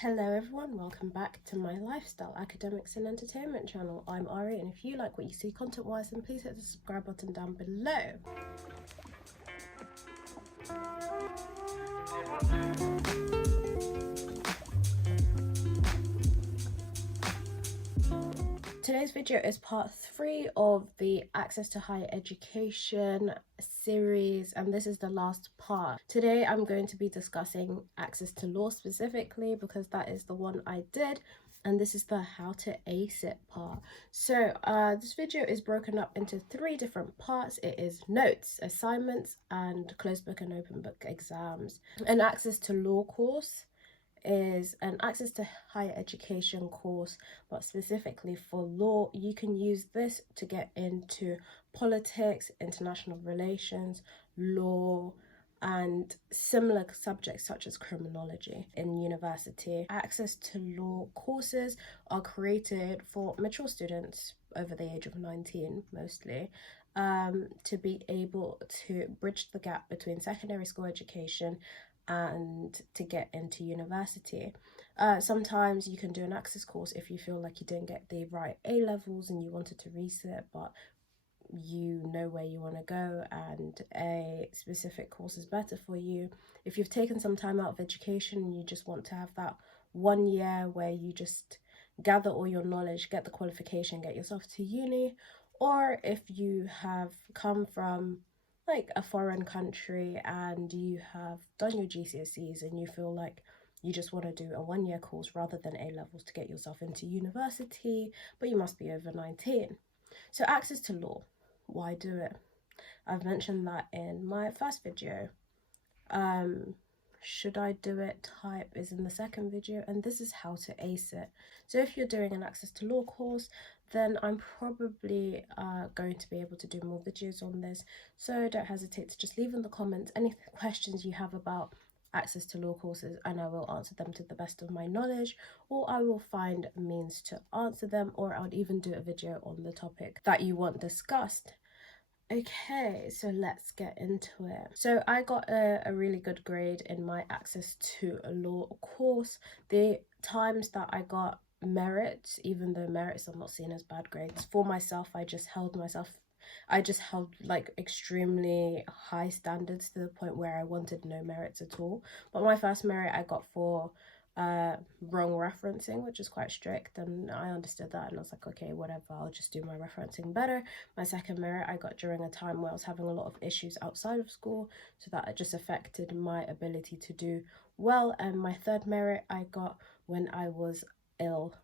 Hello everyone, welcome back to my lifestyle, academics and entertainment channel. I'm Ari, and if you like what you see content wise, then please hit the subscribe button down below. Today's video is part 3 of the Access to Higher Education series, and this is the last part. Today I'm going to be discussing access to law specifically because that is the one I did, and this is the how to ace it part. So this video is broken up into 3 different parts. It is notes, assignments, and closed book and open book exams. An access to law course is an access to higher education course, but specifically for law. You can use this to get into politics, international relations, law, and similar subjects such as criminology in university. Access to law courses are created for mature students over the age of 19 mostly, to be able to bridge the gap between secondary school education and to get into university. Sometimes you can do an access course if you feel like you didn't get the right A levels and you wanted to resit, but you know where you want to go and a specific course is better for you. If you've taken some time out of education and you just want to have that 1 year where you just gather all your knowledge, get the qualification, get yourself to uni, or if you have come from like a foreign country and you have done your GCSEs and you feel like you just want to do a 1 year course rather than A levels to get yourself into university, but you must be over 19. So access to law, why do it? I've mentioned that in my first video. Should I do it type is in the second video, and this is how to ace it. So if you're doing an access to law course, then I'm probably going to be able to do more videos on this, so don't hesitate to just leave in the comments any questions you have about access to law courses, and I will answer them to the best of my knowledge, or I will find means to answer them, or I would even do a video on the topic that you want discussed. Okay, so let's get into it. So I got a really good grade in my access to a law course. The times that I got merit, even though merits are not seen as bad grades, for myself, I just held like extremely high standards to the point where I wanted no merits at all. But my first merit I got for wrong referencing, which is quite strict, and I understood that and I was like, okay, whatever, I'll just do my referencing better. My second merit I got during a time where I was having a lot of issues outside of school, so that it just affected my ability to do well. And my third merit I got when I was ill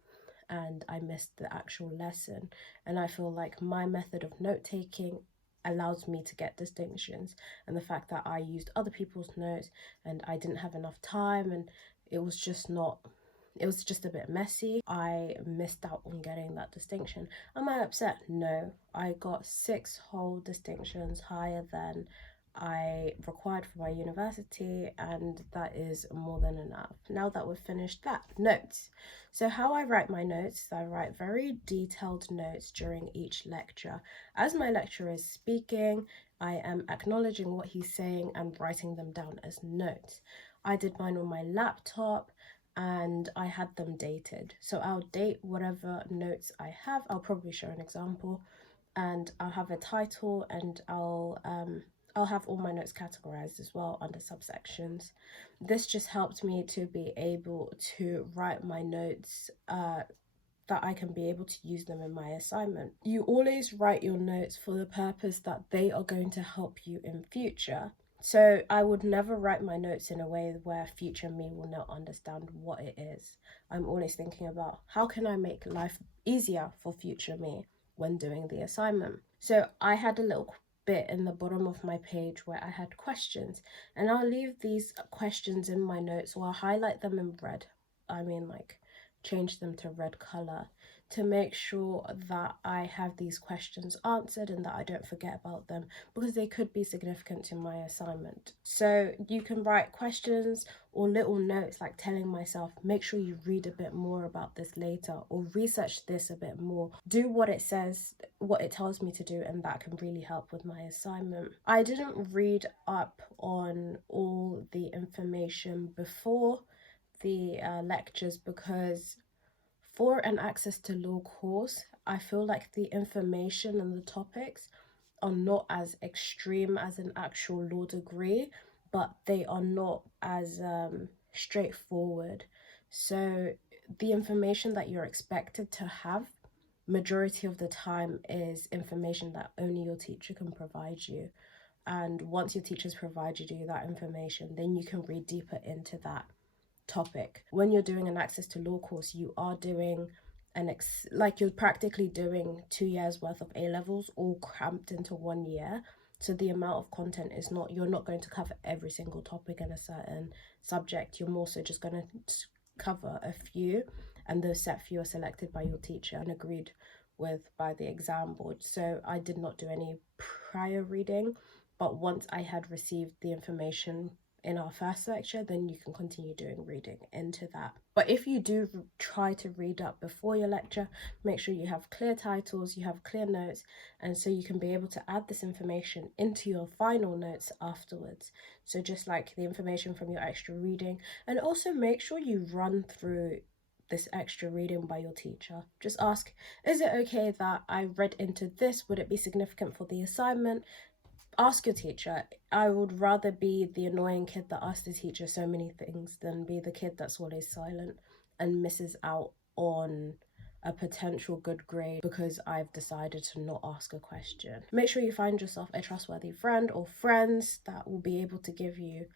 and I missed the actual lesson, and I feel like my method of note-taking allows me to get distinctions, and the fact that I used other people's notes and I didn't have enough time and it was just a bit messy, I missed out on getting that distinction. Am I upset? No. I got 6 whole distinctions, higher than I required for my university, and that is more than enough. Now that we've finished that, notes. So how I write my notes, I write very detailed notes during each lecture. As my lecturer is speaking, I am acknowledging what he's saying and writing them down as notes. I did mine on my laptop and I had them dated. So I'll date whatever notes I have. I'll probably show an example, and I'll have a title, and I'll have all my notes categorized as well under subsections. This just helped me to be able to write my notes that I can be able to use them in my assignment. You always write your notes for the purpose that they are going to help you in future. So I would never write my notes in a way where future me will not understand what it is. I'm always thinking about how can I make life easier for future me when doing the assignment. So I had a little bit in the bottom of my page where I had questions, and I'll leave these questions in my notes, or I'll highlight them in red. I mean, like, change them to red color to make sure that I have these questions answered and that I don't forget about them, because they could be significant to my assignment. So you can write questions or little notes like telling myself, make sure you read a bit more about this later, or research this a bit more, do what it says, what it tells me to do, and that can really help with my assignment. I didn't read up on all the information before the lectures, because for an access to law course, I feel like the information and the topics are not as extreme as an actual law degree, but they are not as straightforward. So the information that you're expected to have majority of the time is information that only your teacher can provide you. And once your teachers provided you that information, then you can read deeper into that topic. When you're doing an access to law course, you are doing like you're practically doing 2 years worth of A levels all cramped into 1 year. So the amount of content is not, you're not going to cover every single topic in a certain subject. You're more so just going to cover a few, and those set few are selected by your teacher and agreed with by the exam board. So I did not do any prior reading, but once I had received the information in our first lecture, then you can continue doing reading into that. But if you do try to read up before your lecture, make sure you have clear titles, you have clear notes, and so you can be able to add this information into your final notes afterwards. So just like the information from your extra reading, and also make sure you run through this extra reading by your teacher. Just ask, is it okay that I read into this? Would it be significant for the assignment? Ask your teacher. I would rather be the annoying kid that asks the teacher so many things than be the kid that's always silent and misses out on a potential good grade because I've decided to not ask a question. Make sure you find yourself a trustworthy friend or friends that will be able to give you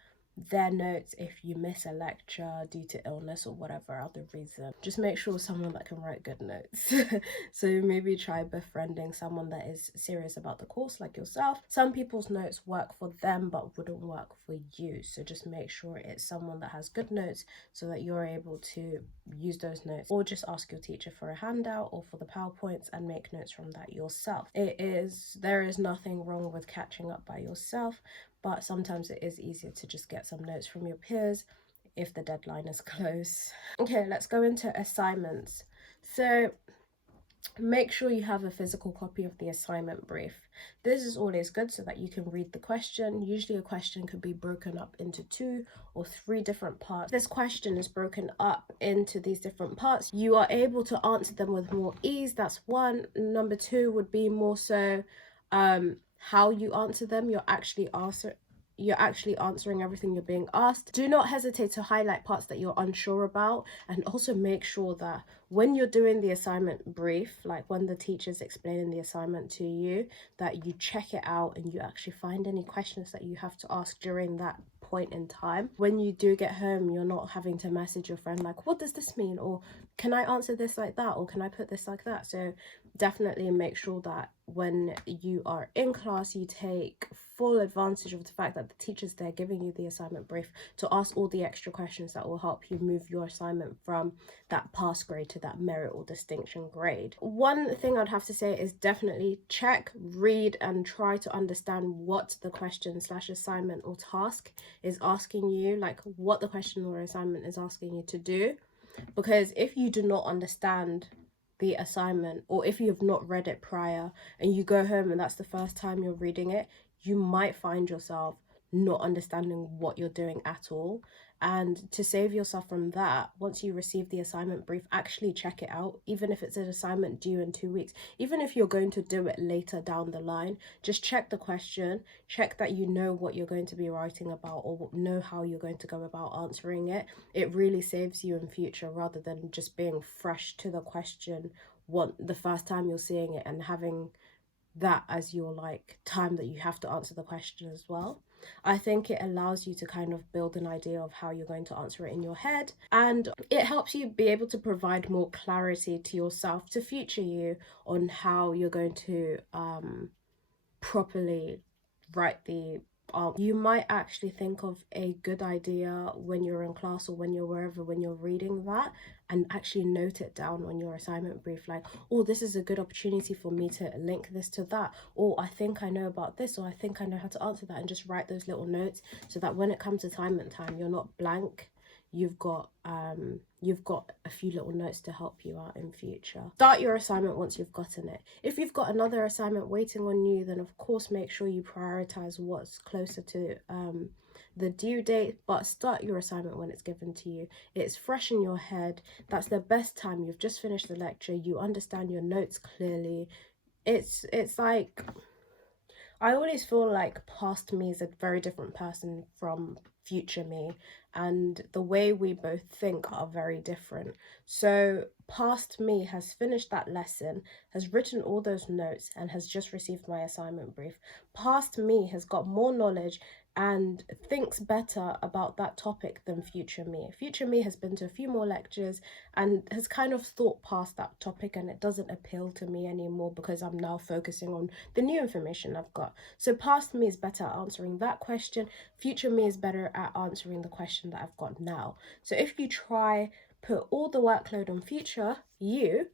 their notes if you miss a lecture due to illness or whatever other reason. Just make sure someone that can write good notes. So maybe try befriending someone that is serious about the course like yourself. Some people's notes work for them but wouldn't work for you, so just make sure it's someone that has good notes so that you're able to use those notes, or just ask your teacher for a handout or for the PowerPoints and make notes from that yourself. There is nothing wrong with catching up by yourself, but sometimes it is easier to just get some notes from your peers if the deadline is close. Okay, let's go into assignments. So make sure you have a physical copy of the assignment brief. This is always good so that you can read the question. Usually a question could be broken up into 2 or 3 different parts. This question is broken up into these different parts. You are able to answer them with more ease. That's one. Number 2 would be more so how you answer them. You're actually answering everything you're being asked. Do not hesitate to highlight parts that you're unsure about, and also make sure that when you're doing the assignment brief, like when the teacher's explaining the assignment to you, that you check it out and you actually find any questions that you have to ask during that point in time. When you do get home, you're not having to message your friend like, what does this mean? Or can I answer this like that? Or can I put this like that? So definitely make sure that when you are in class, you take full advantage of the fact that the teacher's there giving you the assignment brief to ask all the extra questions that will help you move your assignment from that pass grade to that merit or distinction grade. One thing I'd have to say is definitely check, read, and try to understand what the question / assignment or task is asking you, like what the question or assignment is asking you to do. Because if you do not understand the assignment, or if you have not read it prior and you go home and that's the first time you're reading it, you might find yourself not understanding what you're doing at all. And to save yourself from that, once you receive the assignment brief, actually check it out. Even if it's an assignment due in 2 weeks, even if you're going to do it later down the line, just check the question, check that you know what you're going to be writing about or know how you're going to go about answering it. It really saves you in future rather than just being fresh to the question the first time you're seeing it and having that as your like time that you have to answer the question as well. I think it allows you to kind of build an idea of how you're going to answer it in your head, and it helps you be able to provide more clarity to yourself, to future you, on how you're going to properly write the you might actually think of a good idea when you're in class or when you're wherever, when you're reading that, and actually note it down on your assignment brief, like, oh, this is a good opportunity for me to link this to that, or I think I know about this, or I think I know how to answer that, and just write those little notes so that when it comes to assignment time, you're not blank. You've got a few little notes to help you out in future. Start your assignment once you've gotten it. If you've got another assignment waiting on you, then of course make sure you prioritize what's closer to the due date, but start your assignment when it's given to you. It's fresh in your head. That's the best time. You've just finished the lecture. You understand your notes clearly. It's like, I always feel like past me is a very different person from future me, and the way we both think are very different. So, past me has finished that lesson, has written all those notes, and has just received my assignment brief. Past me has got more knowledge and thinks better about that topic than future me. Future me has been to a few more lectures and has kind of thought past that topic, and it doesn't appeal to me anymore because I'm now focusing on the new information I've got. So past me is better at answering that question. Future me is better at answering the question that I've got now. So if you try put all the workload on future you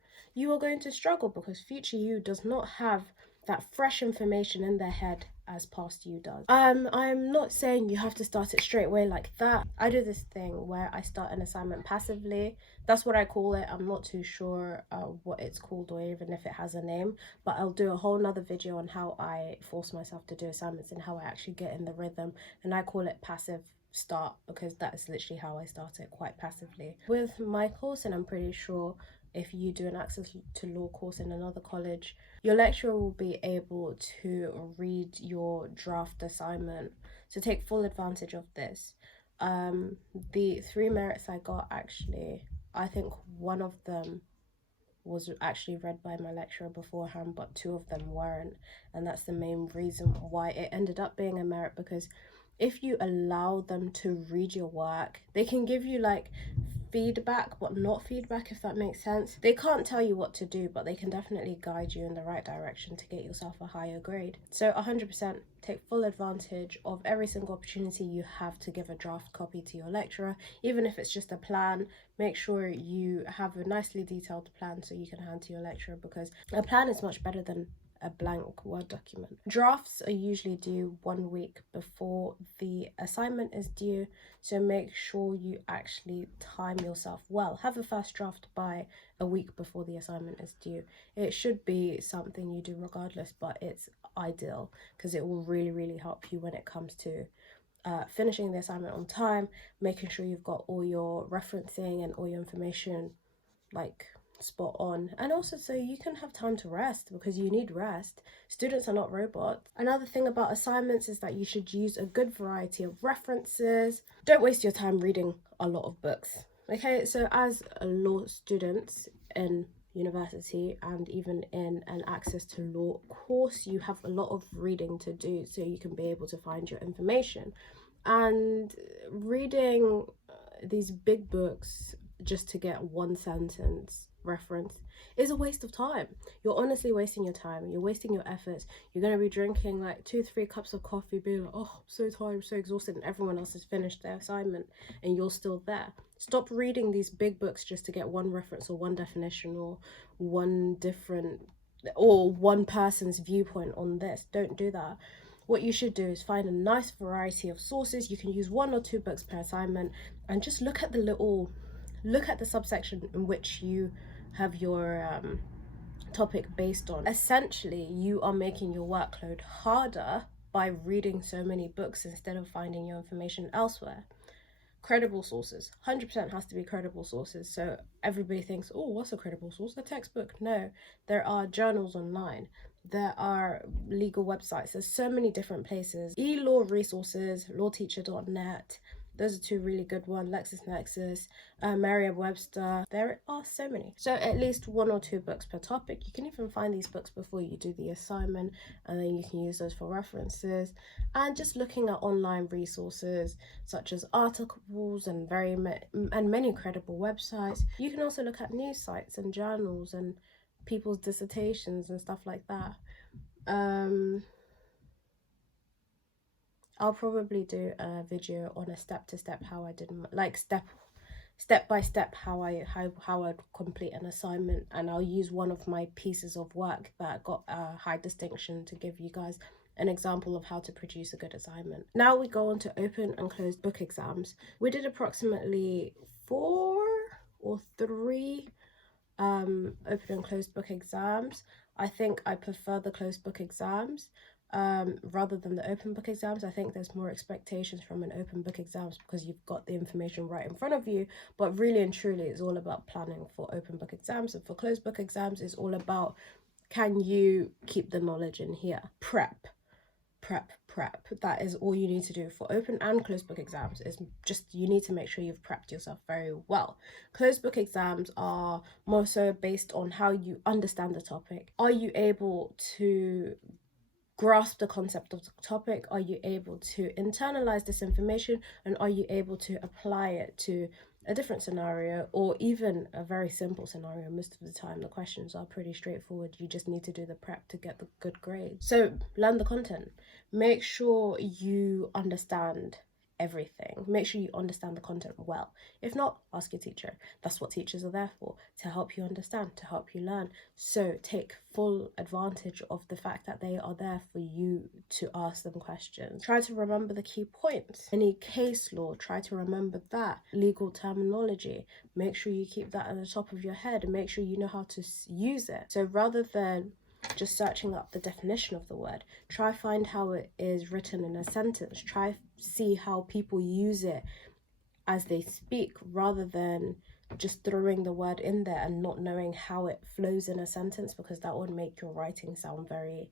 are going to struggle because future you does not have that fresh information in their head as past you does. I'm not saying you have to start it straight away like that. I do this thing where I start an assignment passively. That's what I call it. I'm not too sure what it's called or even if it has a name, but I'll do a whole nother video on how I force myself to do assignments and how I actually get in the rhythm, and I call it passive start because that is literally how I start it, quite passively. With my course, and I'm pretty sure if you do an access to law course in another college, your lecturer will be able to read your draft assignment. So take full advantage of this. The 3 merits I got, actually, I think one of them was actually read by my lecturer beforehand, but 2 of them weren't, and that's the main reason why it ended up being a merit, because if you allow them to read your work, they can give you like feedback but not feedback, if that makes sense. They can't tell you what to do, but they can definitely guide you in the right direction to get yourself a higher grade. So 100% take full advantage of every single opportunity you have to give a draft copy to your lecturer, even if it's just a plan. Make sure you have a nicely detailed plan so you can hand to your lecturer, because a plan is much better than a blank Word document. Drafts are usually due 1 week before the assignment is due, so make sure you actually time yourself well. Have a first draft by a week before the assignment is due. It should be something you do regardless, but it's ideal because it will really help you when it comes to finishing the assignment on time, making sure you've got all your referencing and all your information like spot on, and also so you can have time to rest, because you need rest. Students are not robots. Another thing about assignments is that you should use a good variety of references. Don't waste your time reading a lot of books. Okay, so as a law students in university and even in an access to law course, you have a lot of reading to do so you can be able to find your information. And reading these big books just to get one sentence reference is a waste of time. You're honestly wasting your time, you're wasting your efforts. You're going to be drinking like 2-3 cups of coffee, being like, oh, I'm so tired, I'm so exhausted, and everyone else has finished their assignment and you're still there. Stop reading these big books just to get one reference or one definition or one different or one person's viewpoint on this. Don't do that. What you should do is find a nice variety of sources. You can use 1 or 2 books per assignment and just look at the subsection in which you have your topic based on. Essentially, you are making your workload harder by reading so many books instead of finding your information elsewhere. Credible sources, 100% has to be credible sources. So everybody thinks, oh, what's a credible source? A textbook. No, there are journals online, there are legal websites, there's so many different places. E-law resources, lawteacher.net, those are 2 really good ones. LexisNexis, Merriam-Webster. There are so many. So at least 1 or 2 books per topic. You can even find these books before you do the assignment, and then you can use those for references. And just looking at online resources such as articles and many credible websites. You can also look at news sites and journals and people's dissertations and stuff like that. I'll probably do a video on a step-to-step how I did like step by step how I'd complete an assignment, and I'll use one of my pieces of work that got a high distinction to give you guys an example of how to produce a good assignment. Now we go on to open and closed book exams. We did approximately 4 or 3 open and closed book exams. I think I prefer the closed book exams. rather than the open book exams. I think there's more expectations from an open book exams because you've got the information right in front of you, but really and truly it's all about planning for open book exams. And for closed book exams, it's all about, can you keep the knowledge in here? Prep. That is all you need to do for open and closed book exams. Is just, you need to make sure you've prepped yourself very well. Closed book exams are more so based on how you understand the topic. Are you able to grasp the concept of the topic? Are you able to internalize this information, and are you able to apply it to a different scenario or even a very simple scenario? Most of the time the questions are pretty straightforward. You just need to do the prep to get the good grades. So learn the content. Make sure you understand everything. Make sure you understand the content well. If not, ask your teacher. That's what teachers are there for, to help you understand, to help you learn. So take full advantage of the fact that they are there for you to ask them questions. Try to remember the key points. Any case law, try to remember that. Legal terminology, make sure you keep that at the top of your head and make sure you know how to use it. So rather than just searching up the definition of the word, try find how it is written in a sentence. Try see how people use it as they speak, rather than just throwing the word in there and not knowing how it flows in a sentence, because that would make your writing sound very,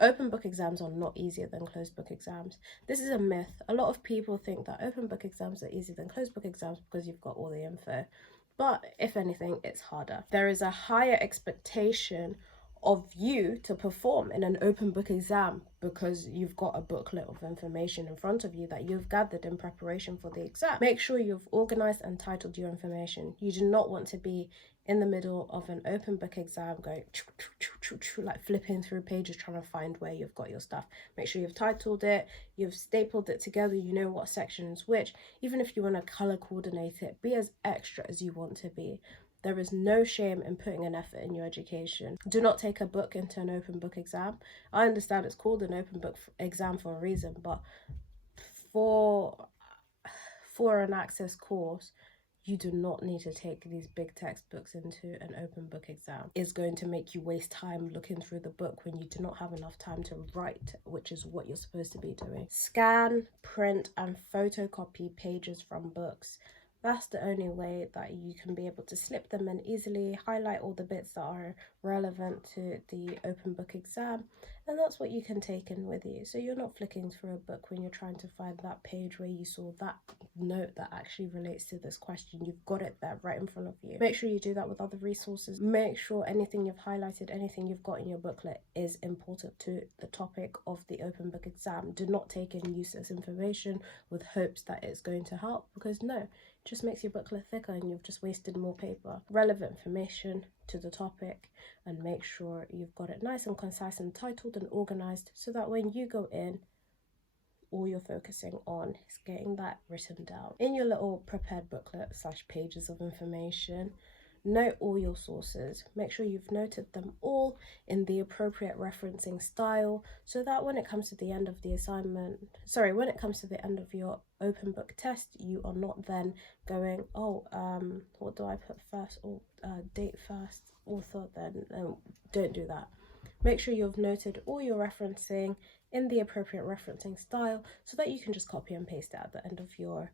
Open book exams are not easier than closed book exams. This is a myth. A lot of people think that open book exams are easier than closed book exams because you've got all the info. But if anything, it's harder. There is a higher expectation of you to perform in an open book exam because you've got a booklet of information in front of you that you've gathered in preparation for the exam. Make sure you've organized and titled your information. You do not want to be in the middle of an open book exam going like flipping through pages trying to find where you've got your stuff. Make sure you've titled it, you've stapled it together, you know what section is which. Even if you want to color coordinate it, be as extra as you want to be. There is no shame in putting an effort in your education. Do not take a book into an open book exam. I understand it's called an open book exam for a reason, but for an access course, you do not need to take these big textbooks into an open book exam. It's going to make you waste time looking through the book when you do not have enough time to write, which is what you're supposed to be doing. Scan, print, and photocopy pages from books. That's the only way that you can be able to slip them in easily, highlight all the bits that are relevant to the open book exam, and that's what you can take in with you. So you're not flicking through a book when you're trying to find that page where you saw that note that actually relates to this question. You've got it there right in front of you. Make sure you do that with other resources. Make sure anything you've highlighted, anything you've got in your booklet is important to the topic of the open book exam. Do not take in useless information with hopes that it's going to help, because no, just makes your booklet thicker and you've just wasted more paper. Relevant information to the topic, and make sure you've got it nice and concise and titled and organized, so that when you go in, all you're focusing on is getting that written down. In your little prepared booklet / pages of information, note all your sources. Make sure you've noted them all in the appropriate referencing style, so that when it comes to the end of the when it comes to the end of your open book test, you are not then going, what do I put first, or date first, author then. Don't do that. Make sure you've noted all your referencing in the appropriate referencing style, so that you can just copy and paste it at the end of your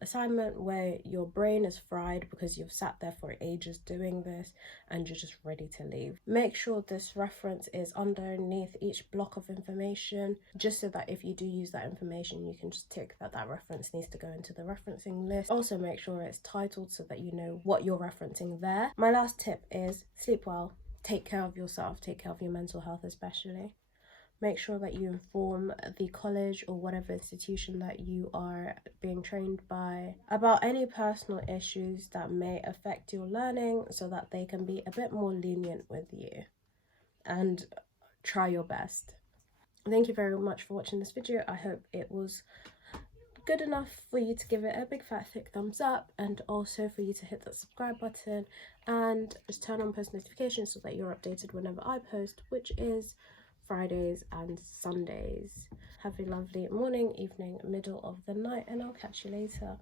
assignment, where your brain is fried because you've sat there for ages doing this and you're just ready to leave. Make sure this reference is underneath each block of information, just so that if you do use that information, you can just tick that reference needs to go into the referencing list. Also make sure it's titled so that you know what you're referencing there. My last tip is sleep well. Take care of yourself, take care of your mental health especially. Make sure that you inform the college or whatever institution that you are being trained by about any personal issues that may affect your learning, so that they can be a bit more lenient with you, and try your best. Thank you very much for watching this video. I hope it was good enough for you to give it a big fat thick thumbs up, and also for you to hit that subscribe button and just turn on post notifications so that you're updated whenever I post, which is Fridays and Sundays. Have a lovely morning, evening, middle of the night, and I'll catch you later.